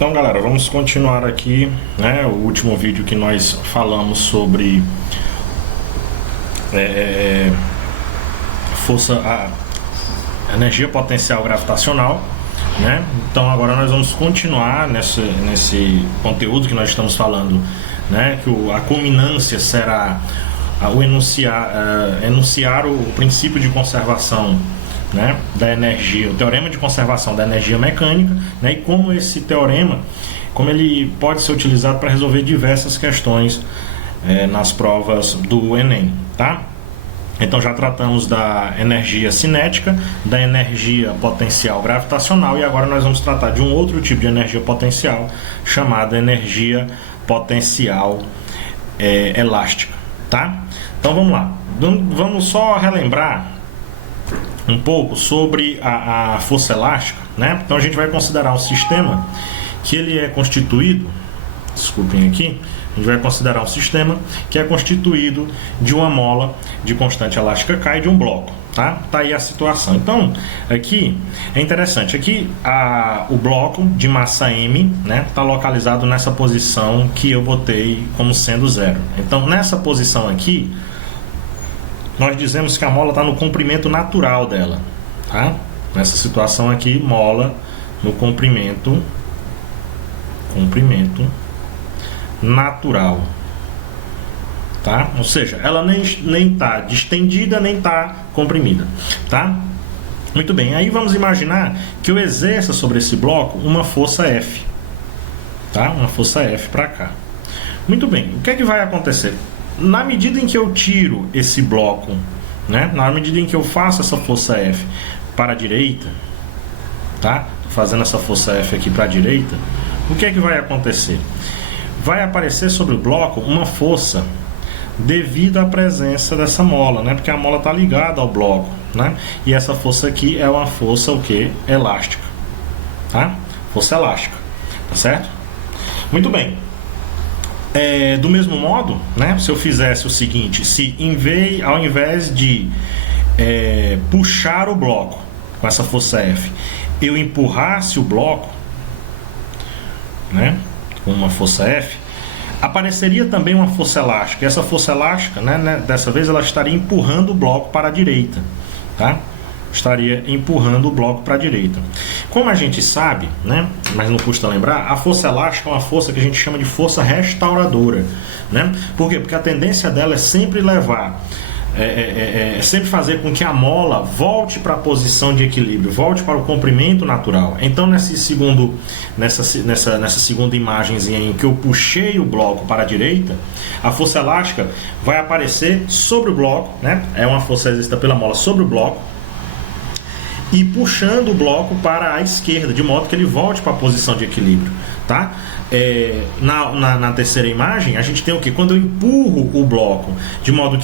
Então, galera, vamos continuar aqui, né? O último vídeo que nós falamos sobre a energia potencial gravitacional, né? Então, agora nós vamos continuar nesse conteúdo que nós estamos falando, né? Que a culminância será enunciar o princípio de conservação, né, da energia, o teorema de conservação da energia mecânica, né, e como esse teorema, como ele pode ser utilizado para resolver diversas questões nas provas do Enem, tá? Então já tratamos da energia cinética, da energia potencial gravitacional e agora nós vamos tratar de um outro tipo de energia potencial chamada energia potencial elástica, tá? Então vamos lá, vamos só relembrar um pouco sobre a força elástica, né? Então a gente vai considerar um sistema que ele é constituído, desculpem aqui, a gente vai considerar um sistema que é constituído de uma mola de constante elástica K e de um bloco, tá? Tá aí a situação. Então aqui é interessante, aqui o bloco de massa M, né, tá localizado nessa posição que eu botei como sendo zero. Então nessa posição aqui nós dizemos que a mola está no comprimento natural dela, tá? Nessa situação aqui, mola no comprimento natural, tá? Ou seja, ela nem está distendida, nem está comprimida, tá? Muito bem, aí vamos imaginar que eu exerça sobre esse bloco uma força F, tá? Uma força F para cá. Muito bem, o que é que vai acontecer? Na medida em que eu tiro esse bloco, né, na medida em que eu faço essa força F para a direita, tá? Tô fazendo essa força F aqui para a direita, o que é que vai acontecer? Vai aparecer sobre o bloco uma força devido à presença dessa mola, né? Porque a mola está ligada ao bloco, né? E essa força aqui é uma força o quê? Elástica, tá? Força elástica, tá certo? Muito bem. Do mesmo modo, né, se eu fizesse o seguinte, se ao invés de puxar o bloco com essa força F, eu empurrasse o bloco, né, com uma força F, apareceria também uma força elástica. E essa força elástica, né, dessa vez ela estaria empurrando o bloco para a direita, tá? Estaria empurrando o bloco para a direita. Como a gente sabe, né, mas não custa lembrar, a força elástica é uma força que a gente chama de força restauradora, né? Por quê? Porque a tendência dela é sempre levar, sempre fazer com que a mola volte para a posição de equilíbrio, volte para o comprimento natural. Então nessa segunda imagenzinha em que eu puxei o bloco para a direita, a força elástica vai aparecer sobre o bloco, né? É uma força exercida pela mola sobre o bloco, e puxando o bloco para a esquerda, de modo que ele volte para a posição de equilíbrio, tá? Na terceira imagem, a gente tem o que? Quando eu empurro o bloco de modo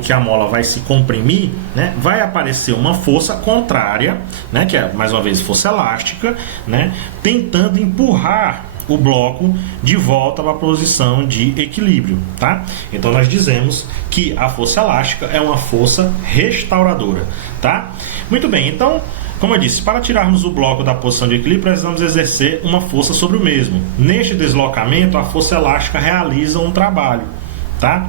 que a mola vai se comprimir, né? Vai aparecer uma força contrária, né? Que é, mais uma vez, força elástica, né? Tentando empurrar o bloco de volta para a posição de equilíbrio, tá? Então nós dizemos que a força elástica é uma força restauradora, tá? Muito bem, então, como eu disse, para tirarmos o bloco da posição de equilíbrio, precisamos exercer uma força sobre o mesmo. Neste deslocamento, a força elástica realiza um trabalho, tá?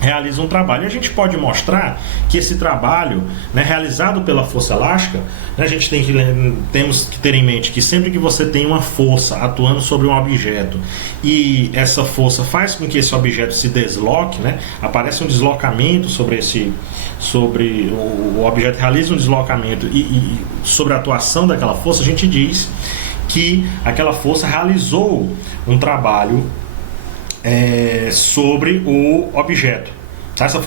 Realiza um trabalho. E a gente pode mostrar que esse trabalho, né, realizado pela força elástica, né, temos que ter em mente que sempre que você tem uma força atuando sobre um objeto e essa força faz com que esse objeto se desloque, né, aparece um deslocamento sobre o objeto realiza um deslocamento e sobre a atuação daquela força, a gente diz que aquela força realizou um trabalho sobre o objeto, tá? Essa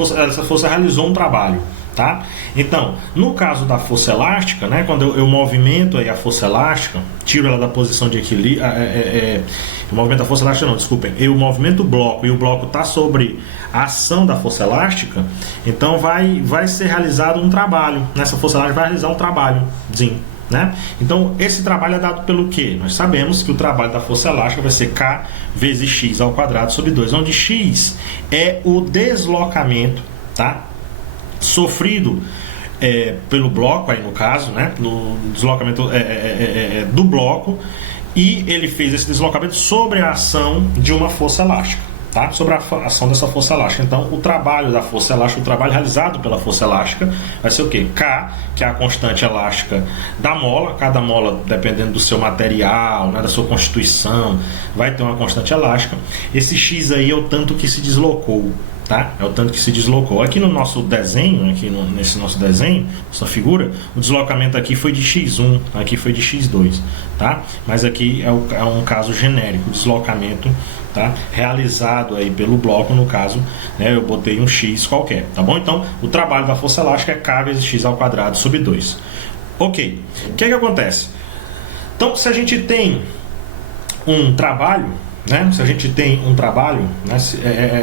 força realizou um trabalho, tá? Então, no caso da força elástica, né, quando eu movimento aí a força elástica, tiro ela da posição de equilíbrio, eu movimento a força elástica, não, desculpem, eu movimento o bloco e o bloco está sobre a ação da força elástica, então vai ser realizado um trabalho, nessa força elástica vai realizar um trabalhozinho, né? Então esse trabalho é dado pelo quê? Nós sabemos que o trabalho da força elástica vai ser K vezes x ao quadrado sobre 2, onde x é o deslocamento, tá, sofrido pelo bloco, aí no caso, né, no deslocamento do bloco E ele fez esse deslocamento sobre a ação de uma força elástica, tá? Sobre a ação dessa força elástica. Então, o trabalho da força elástica, o trabalho realizado pela força elástica, vai ser o quê? K, que é a constante elástica da mola. Cada mola, dependendo do seu material, né, da sua constituição, vai ter uma constante elástica. Esse X aí é o tanto que se deslocou, tá? É o tanto que se deslocou. Aqui no nosso desenho, nesse nosso desenho, essa figura, o deslocamento aqui foi de x1, aqui foi de x2, tá? Mas aqui é um caso genérico, deslocamento, tá? Realizado aí pelo bloco, no caso, né, eu botei um x qualquer, tá bom? Então, o trabalho da força elástica é K vezes x ao quadrado sobre 2. Ok. O que acontece? Então, se a gente tem um trabalho, né? Se a gente tem um trabalho, né?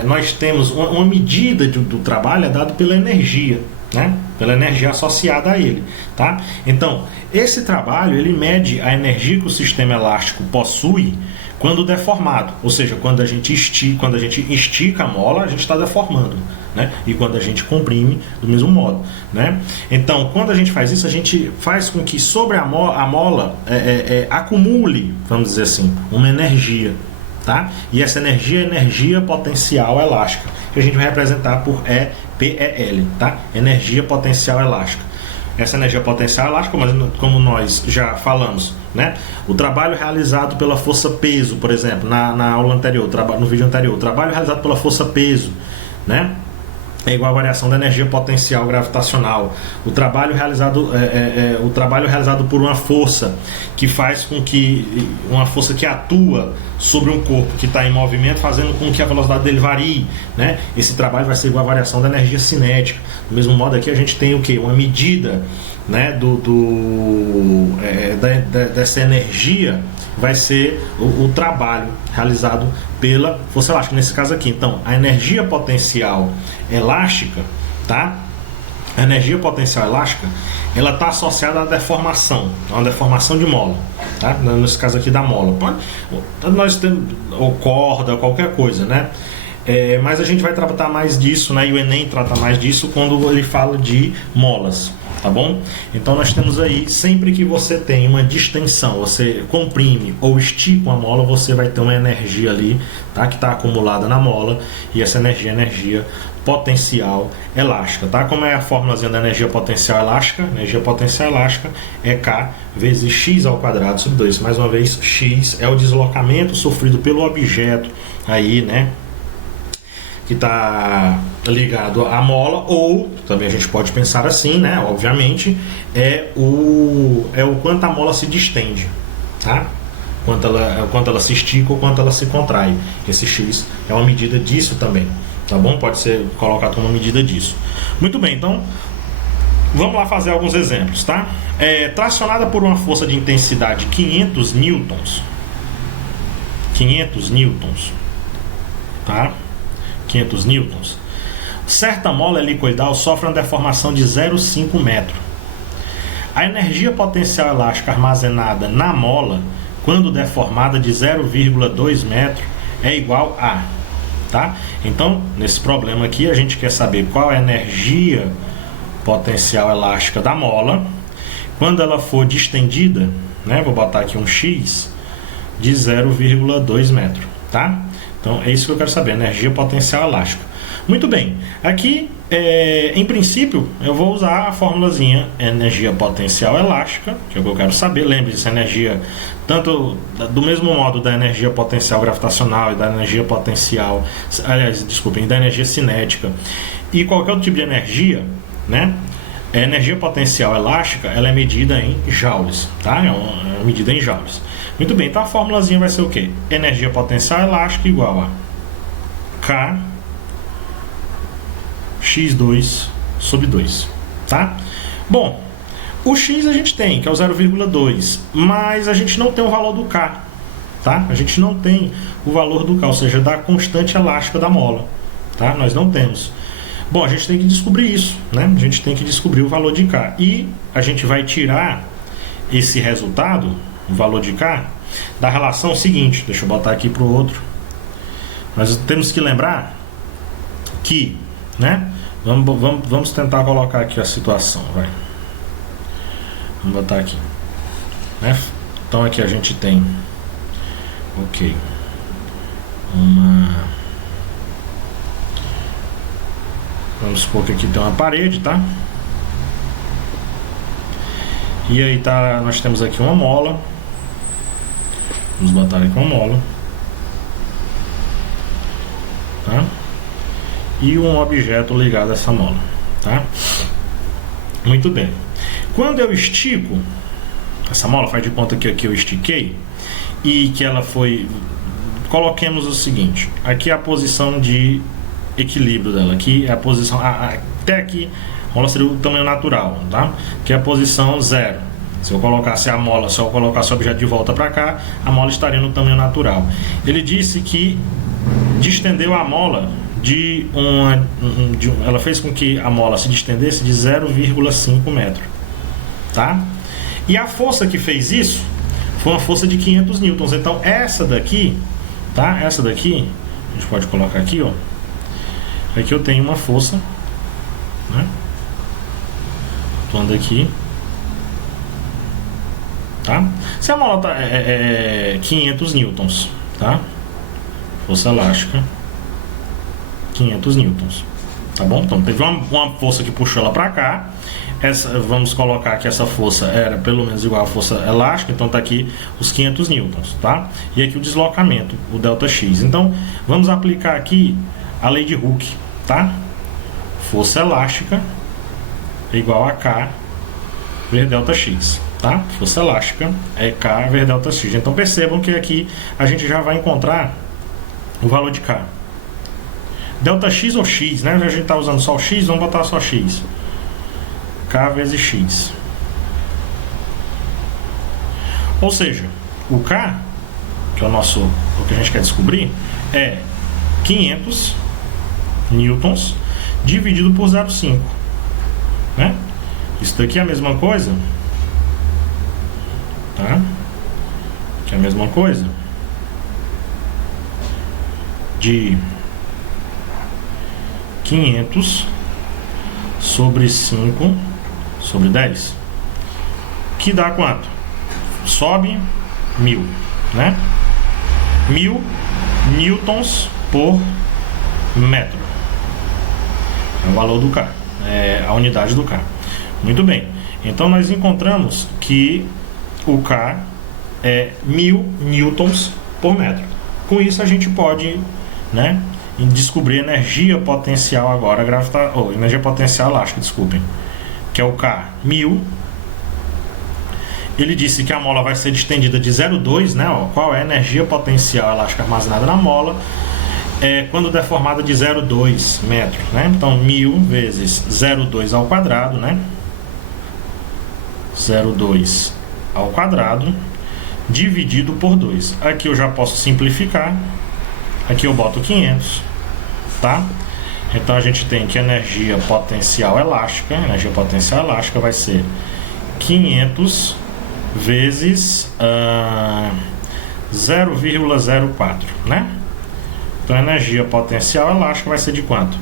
Nós temos uma medida do trabalho é dado pela energia, né? Pela energia associada a ele, tá? Então, esse trabalho ele mede a energia que o sistema elástico possui quando deformado, ou seja, quando a gente estica a mola, a gente está deformando, né? E quando a gente comprime, do mesmo modo, né? Então, quando a gente faz isso, a gente faz com que sobre a mola acumule, vamos dizer assim, uma energia. Tá? E essa energia é energia potencial elástica, que a gente vai representar por EPEL, tá? Energia potencial elástica. Essa energia potencial elástica, como nós já falamos, né? O trabalho realizado pela força peso, por exemplo, na aula anterior, no vídeo anterior, o trabalho realizado pela força peso, né? É igual à variação da energia potencial gravitacional. O trabalho realizado por uma força que faz com que uma força que atua sobre um corpo que está em movimento, fazendo com que a velocidade dele varie, né? Esse trabalho vai ser igual à variação da energia cinética. Do mesmo modo, aqui a gente tem o quê? Uma medida, né, dessa energia vai ser o trabalho realizado pela força elástica, nesse caso aqui. Então, a energia potencial elástica, tá? A energia potencial elástica, ela está associada à deformação, a uma deformação de mola, tá? Nesse caso aqui da mola. Nós temos, ou corda, qualquer coisa, né? Mas a gente vai tratar mais disso, né? E o Enem trata mais disso quando ele fala de molas. Tá bom? Então nós temos aí, sempre que você tem uma distensão, você comprime ou estica uma mola, você vai ter uma energia ali, tá? Que está acumulada na mola, e essa energia é energia potencial elástica, tá? Como é a fórmulazinha da energia potencial elástica? Energia potencial elástica é K vezes x ao quadrado sobre 2. Mais uma vez, x é o deslocamento sofrido pelo objeto aí, né? Que está ligado à mola, ou também a gente pode pensar assim, né? Obviamente, é o quanto a mola se distende, tá? Quanto ela se estica ou quanto ela se contrai. Esse x é uma medida disso também, tá bom? Pode ser colocado como uma medida disso. Muito bem, então vamos lá fazer alguns exemplos, tá? Tracionada por uma força de intensidade 500 newtons, tá? 500 newtons. Certa mola helicoidal sofre uma deformação de 0,5 metro. A energia potencial elástica armazenada na mola, quando deformada de 0,2 metro, é igual a, tá? Então, nesse problema aqui, a gente quer saber qual é a energia potencial elástica da mola quando ela for distendida, né? Vou botar aqui um x de 0,2 metro, tá? Então, é isso que eu quero saber, energia potencial elástica. Muito bem, aqui, em princípio, eu vou usar a formulazinha energia potencial elástica, que é o que eu quero saber. Lembre-se, energia, tanto do mesmo modo da energia potencial gravitacional e da energia potencial, aliás, desculpem, da energia cinética e qualquer outro tipo de energia, né? A energia potencial elástica, ela é medida em joules, tá? É uma medida em joules. Muito bem, então a formulazinha vai ser o quê? Energia potencial elástica igual a K x2 sobre 2, tá? Bom, o x a gente tem, que é o 0,2, mas a gente não tem o valor do K, tá? A gente não tem o valor do K, ou seja, da constante elástica da mola, tá? Nós não temos. Bom, a gente tem que descobrir isso, né? A gente tem que descobrir o valor de K. E a gente vai tirar esse resultado, o valor de K, da relação seguinte. Deixa eu botar aqui para o outro. Nós temos que lembrar que, né? Vamos tentar colocar aqui a situação, vai. Vamos botar aqui, né? Então aqui a gente tem Ok. Vamos supor que aqui tem uma parede, tá? E aí tá, nós temos aqui uma mola. Vamos botar aqui uma mola, tá? E um objeto ligado a essa mola, tá? Muito bem. Quando eu estico essa mola, faz de conta que aqui eu estiquei e que ela foi... Coloquemos o seguinte, aqui é a posição de equilíbrio dela, aqui é a posição... até aqui a mola seria o tamanho natural, tá? Que é a posição 0. Se eu colocasse a mola, se eu colocasse o objeto de volta para cá, a mola estaria no tamanho natural. Ele disse que distendeu a mola ela fez com que a mola se distendesse de 0,5 metro, tá? E a força que fez isso foi uma força de 500 newtons. Então essa daqui, tá? Essa daqui, a gente pode colocar aqui, ó. Aqui eu tenho uma força, né? Atuando aqui, tá? Se a mola tá 500 newtons, tá? Força elástica 500 newtons, tá bom? Então teve uma força que puxou ela para cá. Vamos colocar que essa força era pelo menos igual à força elástica, então tá aqui os 500 newtons, tá? E aqui o deslocamento, o ΔX. Então vamos aplicar aqui a lei de Hooke, tá? Força elástica é igual a K vezes ΔX, tá? Força elástica é K vezes ΔX. Então percebam que aqui a gente já vai encontrar o valor de K. ΔX ou X, né? A gente está usando só o X, vamos botar só X. K vezes X. Ou seja, o K, que é o que a gente quer descobrir, é 500 newtons dividido por 0,5, né? Isso daqui é a mesma coisa, tá? Que é a mesma coisa de 500 sobre 5 sobre 10, que dá quanto? Sobe 1000, né? 1000 newtons por metro é o valor do K, é a unidade do K. Muito bem, então nós encontramos que o K é 1000 newtons por metro. Com isso a gente pode, né, descobrir energia potencial agora energia potencial elástica, desculpem, que é o K 1000. Ele disse que a mola vai ser distendida de 0,2, né? Qual é a energia potencial elástica armazenada na mola quando deformada de 0,2 metros, né? Então 1000 vezes 0,2 ao quadrado, né? 0,2 ao quadrado dividido por 2. Aqui eu já posso simplificar. Aqui eu boto 500, tá? Então a gente tem que a energia potencial elástica vai ser 500 vezes 0,04, né? Então a energia potencial elástica vai ser de quanto?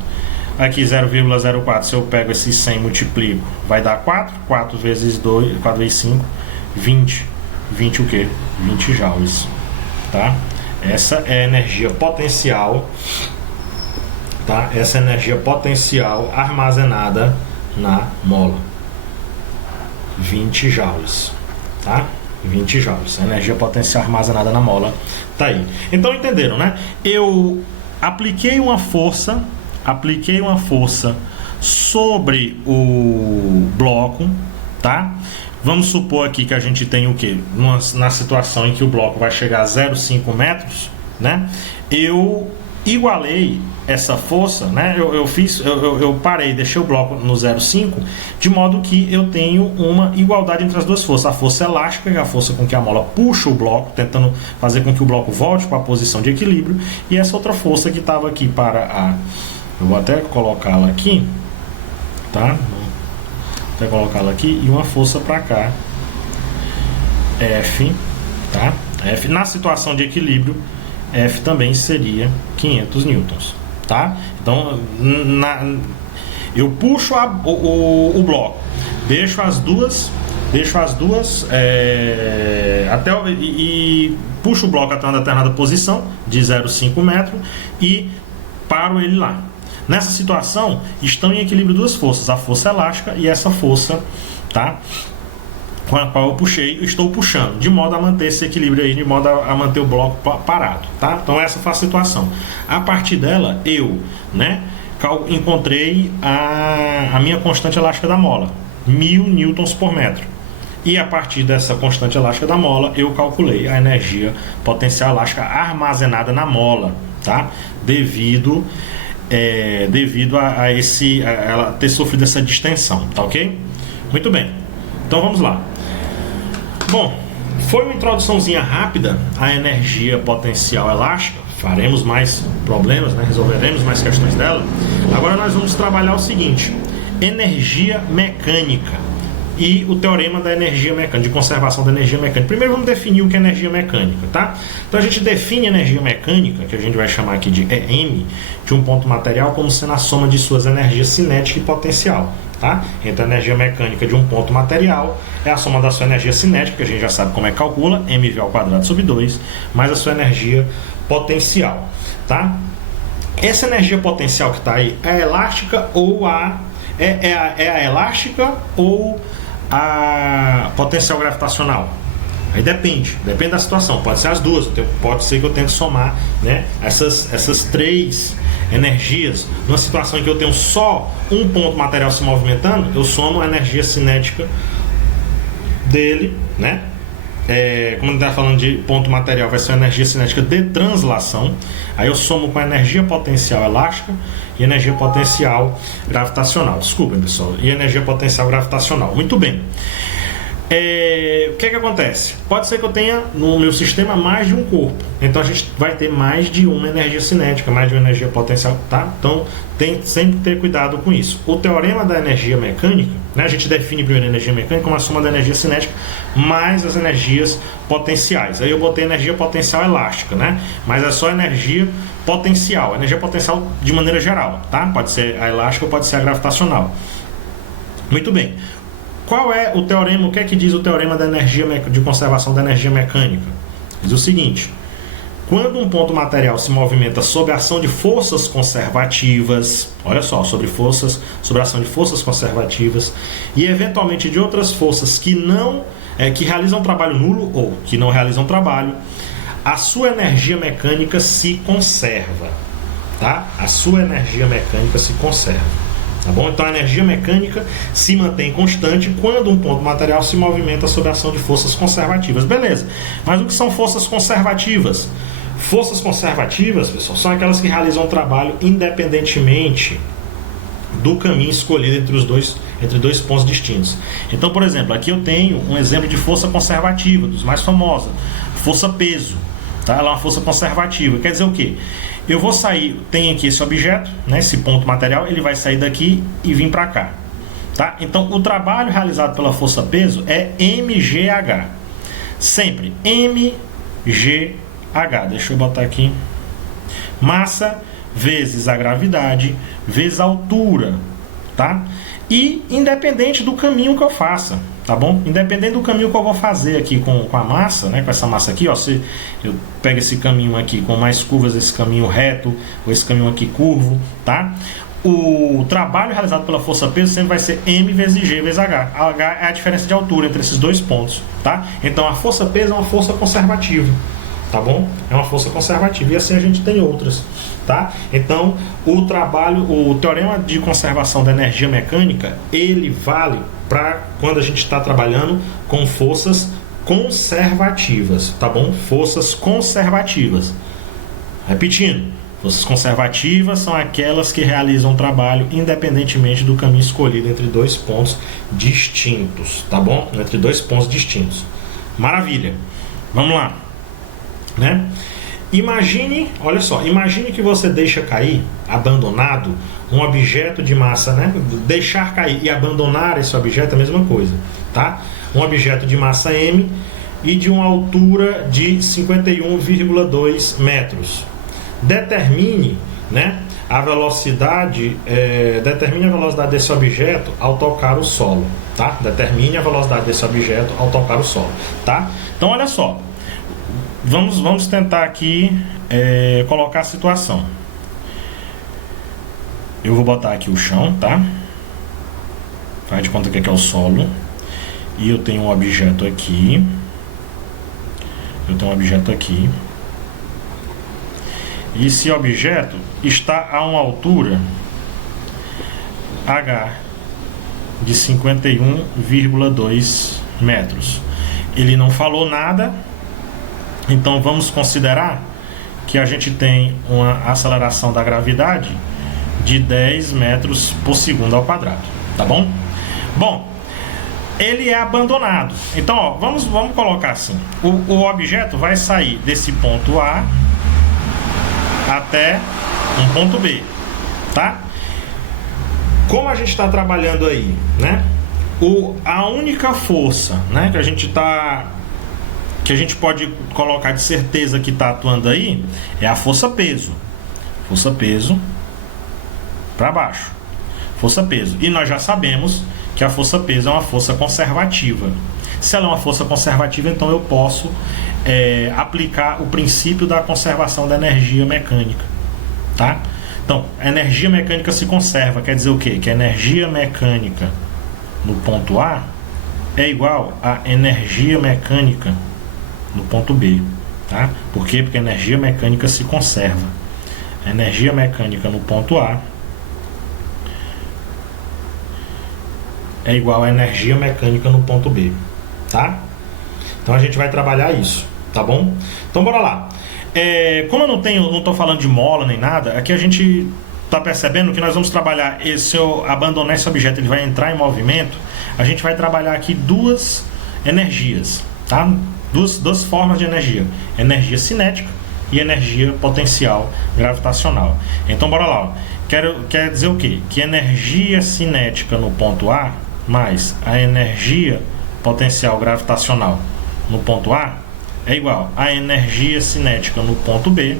Aqui 0,04, se eu pego esse 100 e multiplico, vai dar 4. 4 vezes 2, 4 vezes 5, 20. 20 o quê? 20 joules, tá? Essa é a energia potencial, tá? Essa é a energia potencial armazenada na mola. 20 joules, tá? 20 joules. A energia potencial armazenada na mola tá aí. Então entenderam, né? Eu apliquei uma força sobre o bloco, tá? Vamos supor aqui que a gente tem o quê? Na situação em que o bloco vai chegar a 0,5 metros, né? Eu igualei essa força, né? Eu parei, deixei o bloco no 0,5, de modo que eu tenho uma igualdade entre as duas forças. A força elástica, que é a força com que a mola puxa o bloco, tentando fazer com que o bloco volte para a posição de equilíbrio, e essa outra força que estava aqui para a... Eu vou até colocá-la aqui, tá? Vou colocá-la aqui, e uma força para cá, F, tá? F na situação de equilíbrio, F também seria 500 newtons, tá? Então eu puxo o bloco, deixo as duas até e puxo o bloco até uma determinada posição, de 0,5 metro, e paro ele lá. Nessa situação, estão em equilíbrio duas forças, a força elástica e essa força, tá, com a qual eu puxei, estou puxando, de modo a manter esse equilíbrio aí, de modo a manter o bloco parado, tá? Então essa foi a situação. A partir dela, eu, né, encontrei a minha constante elástica da mola, 1000 newtons por metro. E a partir dessa constante elástica da mola, eu calculei a energia potencial elástica armazenada na mola, tá? Devido a ela ter sofrido essa distensão, tá ok? Muito bem. Então vamos lá. Bom, foi uma introduçãozinha rápida à energia potencial elástica. Faremos mais problemas, né? Resolveremos mais questões dela. Agora nós vamos trabalhar o seguinte: energia mecânica e o teorema da energia mecânica, de conservação da energia mecânica. Primeiro vamos definir o que é energia mecânica, tá? Então a gente define energia mecânica, que a gente vai chamar aqui de EM, de um ponto material, como sendo a soma de suas energias cinética e potencial, tá? Então a energia mecânica de um ponto material é a soma da sua energia cinética, que a gente já sabe como é que calcula, mv²/2, mais a sua energia potencial, tá? Essa energia potencial que está aí é elástica ou é a elástica ou a potencial gravitacional? Aí depende da situação, pode ser as duas, pode ser que eu tenha que somar, né, essas três energias. Numa situação em que eu tenho só um ponto material se movimentando, eu somo a energia cinética dele, né? Como a gente está falando de ponto material, vai ser a energia cinética de translação. Aí eu somo com a energia potencial elástica e energia potencial gravitacional. Desculpem, pessoal. E energia potencial gravitacional. Muito bem. O que acontece? Pode ser que eu tenha no meu sistema mais de um corpo. Então a gente vai ter mais de uma energia cinética, mais de uma energia potencial, tá? Então tem sempre que ter cuidado com isso. O teorema da energia mecânica, né, a gente define primeiro a energia mecânica como a soma da energia cinética mais as energias potenciais. Aí eu botei energia potencial elástica, né? Mas é só energia potencial de maneira geral, tá? Pode ser a elástica ou pode ser a gravitacional. Muito bem. Qual é o teorema? O que é que diz o teorema da energia de conservação da energia mecânica? Diz o seguinte: quando um ponto material se movimenta sob a ação de forças conservativas, olha só, sobre a ação de forças conservativas e eventualmente de outras forças que realizam trabalho nulo ou que não realizam trabalho, a sua energia mecânica se conserva, tá? A sua energia mecânica se conserva. Tá bom? Então a energia mecânica se mantém constante quando um ponto material se movimenta sob a ação de forças conservativas. Beleza, mas o que são forças conservativas? Forças conservativas, pessoal, são aquelas que realizam o trabalho independentemente do caminho escolhido entre dois pontos distintos. Então, por exemplo, aqui eu tenho um exemplo de força conservativa, dos mais famosos, força peso. Tá? Ela é uma força conservativa. Quer dizer o quê? Eu vou sair, tem aqui esse objeto, né, esse ponto material, ele vai sair daqui e vir para cá. Tá? Então, o trabalho realizado pela força peso é mgh. Sempre mgh. Deixa eu botar aqui. Massa vezes a gravidade vezes a altura. Tá? E independente do caminho que eu faça. Tá bom? Independente do caminho que eu vou fazer aqui com a massa, né? Com essa massa aqui, ó, se eu pego esse caminho aqui com mais curvas, esse caminho reto, ou esse caminho aqui curvo, tá? O trabalho realizado pela força peso sempre vai ser m vezes g vezes h. A h é a diferença de altura entre esses dois pontos, tá? Então a força peso é uma força conservativa, tá bom? É uma força conservativa e assim a gente tem outras, tá? Então o teorema de conservação da energia mecânica, ele vale para quando a gente está trabalhando com forças conservativas, tá bom? Forças conservativas. Repetindo, forças conservativas são aquelas que realizam trabalho independentemente do caminho escolhido entre dois pontos distintos, tá bom? Entre dois pontos distintos. Maravilha. Vamos lá, né? Imagine, olha só, imagine que você deixa cair, abandonado, um objeto de massa, né? Deixar cair e abandonar esse objeto é a mesma coisa, tá? Um objeto de massa m e de uma altura de 51,2 metros. Determine, né, a velocidade, desse objeto ao tocar o solo, tá? Determine a velocidade desse objeto ao tocar o solo, tá? Então, olha só. vamos tentar aqui colocar a situação. Eu vou botar aqui o chão, tá? Faz de conta que aqui é o solo. E eu tenho um objeto aqui. E esse objeto está a uma altura H de 51,2 metros. Ele não falou nada, então vamos considerar que a gente tem uma aceleração da gravidade de 10 metros por segundo ao quadrado, tá bom? Bom, ele é abandonado. Então, ó, vamos colocar assim: o objeto vai sair desse ponto A até um ponto B, tá? Como a gente está trabalhando aí, né? A única força, né, que a gente pode colocar de certeza que está atuando aí é a força-peso. Força-peso para baixo. Força-peso. E nós já sabemos que a força-peso é uma força conservativa. Se ela é uma força conservativa, então eu posso aplicar o princípio da conservação da energia mecânica, tá? Então, a energia mecânica se conserva. Quer dizer o quê? Que a energia mecânica no ponto A é igual a energia mecânica no ponto B, tá? Por quê? Porque a energia mecânica se conserva. A energia mecânica no ponto A é igual a energia mecânica no ponto B, tá? Então a gente vai trabalhar isso, tá bom? Então bora lá. Como eu não estou falando de mola nem nada, aqui a gente está percebendo que nós vamos trabalhar, se eu abandonar esse objeto, ele vai entrar em movimento. A gente vai trabalhar aqui duas energias, tá? Duas formas de energia: energia cinética e energia potencial gravitacional. Então bora lá, ó. Quer dizer o quê? Que energia cinética no ponto A mais a energia potencial gravitacional no ponto A é igual a energia cinética no ponto B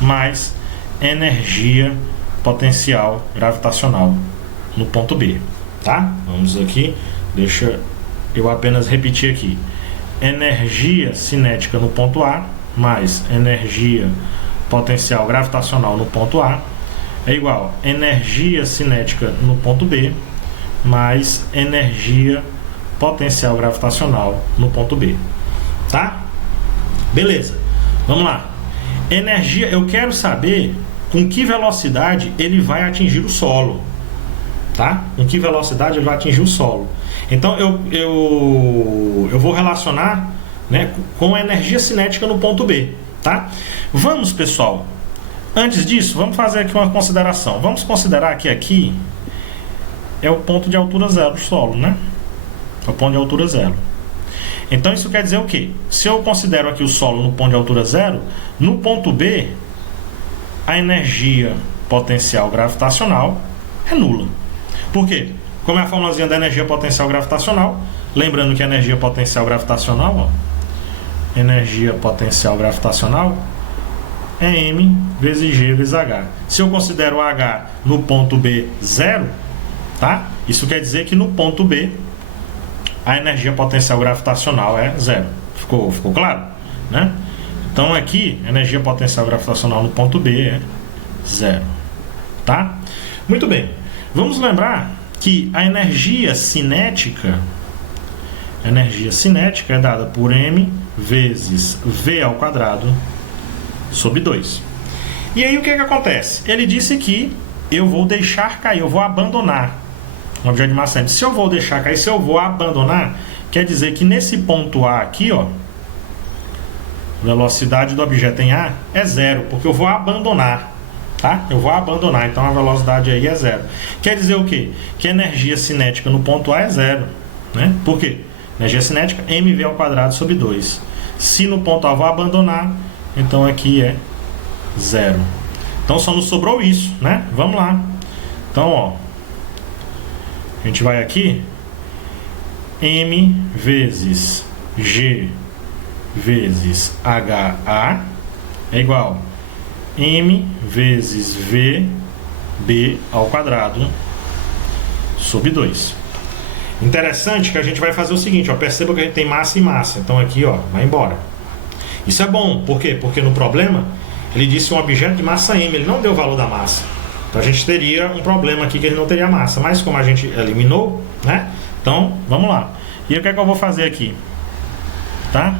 mais energia potencial gravitacional no ponto B, tá? Vamos aqui, deixa eu apenas repetir aqui: energia cinética no ponto A mais energia potencial gravitacional no ponto A é igual a energia cinética no ponto B mais energia potencial gravitacional no ponto B, tá? Beleza, vamos lá. Energia, eu quero saber com que velocidade ele vai atingir o solo, tá? Com que velocidade ele vai atingir o solo. Então eu vou relacionar, né, com a energia cinética no ponto B, tá? Vamos, pessoal, antes disso, vamos fazer aqui uma consideração. Vamos considerar que aqui é o ponto de altura zero do solo, né? É o ponto de altura zero. Então isso quer dizer o quê? Se eu considero aqui o solo no ponto de altura zero, no ponto B, a energia potencial gravitacional é nula. Por quê? Como é a formulazinha da energia potencial gravitacional? Lembrando que a energia potencial gravitacional, ó, energia potencial gravitacional é M vezes G vezes H. Se eu considero H no ponto B zero, tá? Isso quer dizer que no ponto B a energia potencial gravitacional é zero. Ficou claro? Né? Então aqui, a energia potencial gravitacional no ponto B é zero. Tá? Muito bem. Vamos lembrar que a energia cinética é dada por M vezes V ao quadrado sobre 2. E aí o que acontece? Ele disse que eu vou deixar cair, eu vou abandonar um objeto de massa M. Se eu vou deixar cair, se eu vou abandonar, quer dizer que nesse ponto A aqui, ó, velocidade do objeto em A é zero, porque eu vou abandonar, tá? Eu vou abandonar, então a velocidade aí é zero. Quer dizer o quê? Que a energia cinética no ponto A é zero, né? Por quê? Energia cinética, mv ao quadrado sobre 2. Se no ponto A eu vou abandonar, então aqui é zero. Então só nos sobrou isso, né? Vamos lá. Então, ó, a gente vai aqui, M vezes G vezes HA é igual a M vezes VB ao quadrado sobre 2. Interessante que a gente vai fazer o seguinte, ó, perceba que a gente tem massa e massa, então aqui, ó, vai embora. Isso é bom, por quê? Porque no problema ele disse um objeto de massa m, ele não deu o valor da massa. Então a gente teria um problema aqui que ele não teria massa, mas como a gente eliminou, né? Então, vamos lá. E o que é que eu vou fazer aqui? Tá?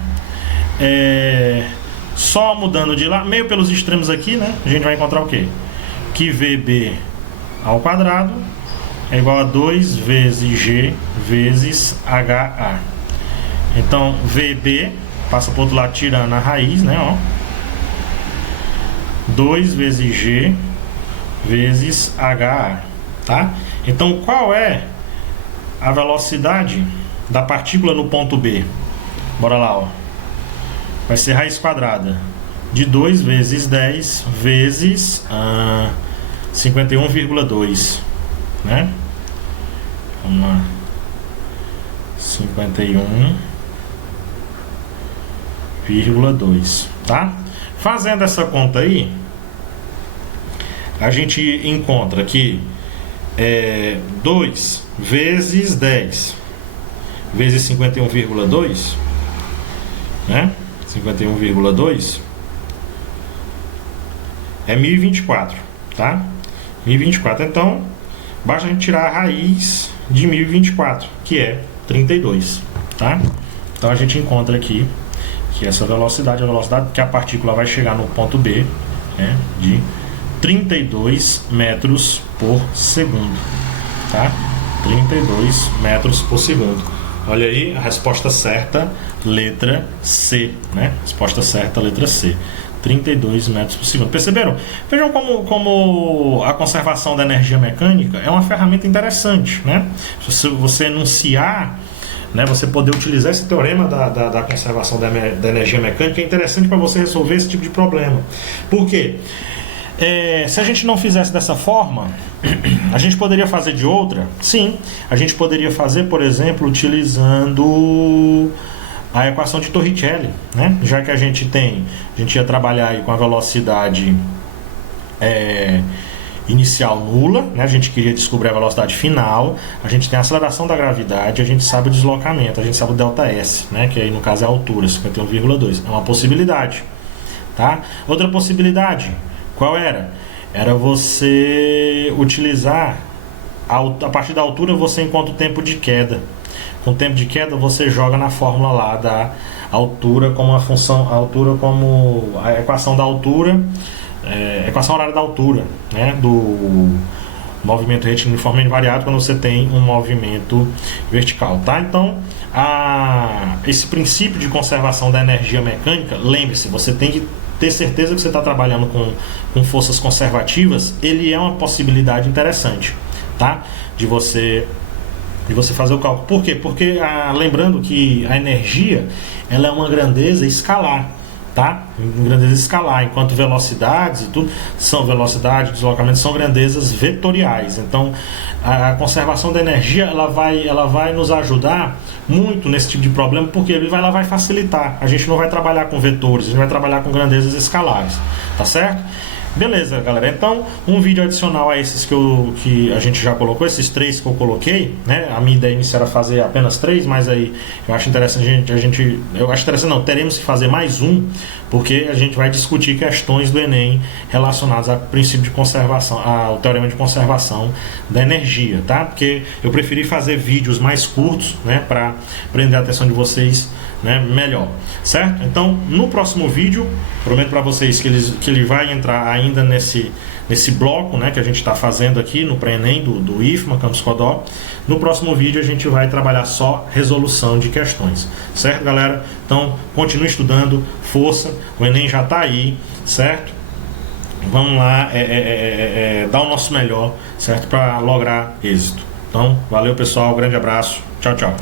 Só mudando de lá, meio pelos extremos aqui, né? A gente vai encontrar o quê? Que VB ao quadrado é igual a 2 vezes G vezes HA. Então, VB passa para o outro lado tirando a raiz, né? Ó. 2 vezes G vezes HA, tá? Então, qual é a velocidade da partícula no ponto B? Bora lá, ó. Vai ser raiz quadrada de 2 vezes 10 vezes 51,2, né? Vamos lá. 51,2, tá? Fazendo essa conta aí, a gente encontra que 2 vezes 10 vezes 51,2, né? 51,2 é 1024, tá? 1024. Então, basta a gente tirar a raiz de 1024, que é 32, tá? Então a gente encontra aqui que essa velocidade é a velocidade que a partícula vai chegar no ponto B, né, de 32 metros por segundo, tá? 32 metros por segundo. Olha aí, a resposta certa, letra C, né? Resposta certa, letra C. 32 metros por segundo. Perceberam? Vejam como a conservação da energia mecânica é uma ferramenta interessante, né? Se você enunciar, né, você poder utilizar esse teorema da conservação da energia mecânica é interessante para você resolver esse tipo de problema. Por quê? Se a gente não fizesse dessa forma, a gente poderia fazer de outra? Sim, a gente poderia fazer, por exemplo, utilizando a equação de Torricelli, né? Já que a gente ia trabalhar aí com a velocidade inicial nula, né? A gente queria descobrir a velocidade final, a gente tem a aceleração da gravidade, a gente sabe o deslocamento, a gente sabe o ΔS, né? Que aí no caso é a altura, 51,2. É uma possibilidade, tá? Outra possibilidade, qual era? Era você utilizar a partir da altura você encontra o tempo de queda. Com o tempo de queda você joga na fórmula lá da altura como a função, a altura como a equação da altura, equação horária da altura, né, do movimento retilíneo uniformemente variado quando você tem um movimento vertical, tá? Então, esse princípio de conservação da energia mecânica, lembre-se, você tem que ter certeza que você está trabalhando com forças conservativas, ele é uma possibilidade interessante, tá? De você fazer o cálculo. Por quê? Porque, lembrando que a energia, ela é uma grandeza escalar, tá? Grandeza escalar, enquanto velocidades e tudo são velocidade, deslocamento são grandezas vetoriais. Então, a conservação da energia, ela vai nos ajudar muito nesse tipo de problema, porque ela vai facilitar. A gente não vai trabalhar com vetores, a gente vai trabalhar com grandezas escalares, tá certo? Beleza, galera. Então, um vídeo adicional a esses que a gente já colocou, esses 3 que eu coloquei, né? A minha ideia inicial era fazer apenas 3, mas aí eu acho interessante teremos que fazer mais um, porque a gente vai discutir questões do Enem relacionadas ao princípio de conservação, ao teorema de conservação da energia, tá? Porque eu preferi fazer vídeos mais curtos, né, para prender a atenção de vocês, né, melhor, certo? Então, no próximo vídeo, prometo para vocês que ele vai entrar ainda nesse bloco, né, que a gente está fazendo aqui no pré-ENEM do IFMA, Campus Codó. No próximo vídeo a gente vai trabalhar só resolução de questões, certo, galera? Então, continue estudando, força, o Enem já está aí, certo? Vamos lá, dar o nosso melhor, certo, para lograr êxito. Então, valeu, pessoal, grande abraço, tchau, tchau.